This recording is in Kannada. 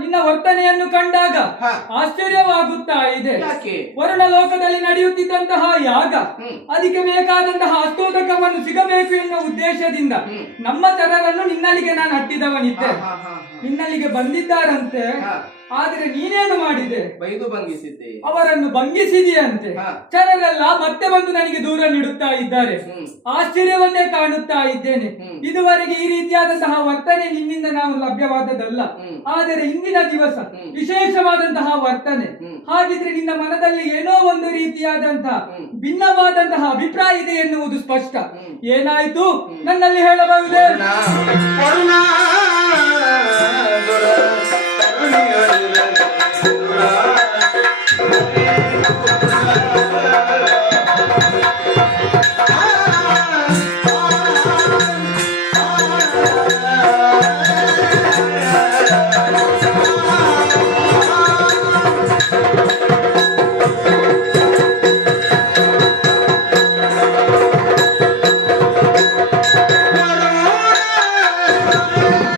ನಿನ್ನ ವರ್ತನೆಯನ್ನು ಕಂಡಾಗ ಆಶ್ಚರ್ಯವಾಗುತ್ತಾ ಇದೆ. ವರುಣ ಲೋಕದಲ್ಲಿ ನಡೆಯುತ್ತಿದ್ದಂತಹ ಯಾಗ, ಅದಕ್ಕೆ ಬೇಕಾದಂತಹ ಅಸ್ತೋದಕವನ್ನು ಸಿಗಬೇಕು ಎನ್ನುವ ಉದ್ದೇಶದಿಂದ ನಮ್ಮ ಜನರನ್ನು ನಿನ್ನಲ್ಲಿಗೆ ನಾನು ಹಟ್ಟಿದವನಿದ್ದೆ. ನಿನ್ನಲ್ಲಿಗೆ ಬಂದಿದ್ದಾರಂತೆ. ಆದ್ರೆ ನೀನೇನು ಮಾಡಿದೆ? ಬೈದು ಭಂಗಿಸಿದ್ದೆ. ಅವರನ್ನು ಭಂಗಿಸಿದೆಯಂತೆ. ಜನರೆಲ್ಲ ಮತ್ತೆ ಬಂದು ನನಗೆ ದೂರ ನೀಡುತ್ತಾ ಇದ್ದಾರೆ. ಆಶ್ಚರ್ಯವನ್ನೇ ಕಾಣುತ್ತಾ ಇದ್ದೇನೆ. ಇದುವರೆಗೆ ಈ ರೀತಿಯಾದಂತಹ ವರ್ತನೆ ನಿನ್ನಿಂದ ನಾವು ಲಭ್ಯವಾದದಲ್ಲ. ಆದರೆ ಇಂದಿನ ದಿವಸ ವಿಶೇಷವಾದಂತಹ ವರ್ತನೆ. ಹಾಗಿದ್ರೆ ನಿನ್ನ ಮನದಲ್ಲಿ ಏನೋ ಒಂದು ರೀತಿಯಾದಂತಹ ಭಿನ್ನವಾದಂತಹ ಅಭಿಪ್ರಾಯ ಇದೆ ಎನ್ನುವುದು ಸ್ಪಷ್ಟ. ಏನಾಯ್ತು ನನ್ನಲ್ಲಿ ಹೇಳಬಹುದೇ?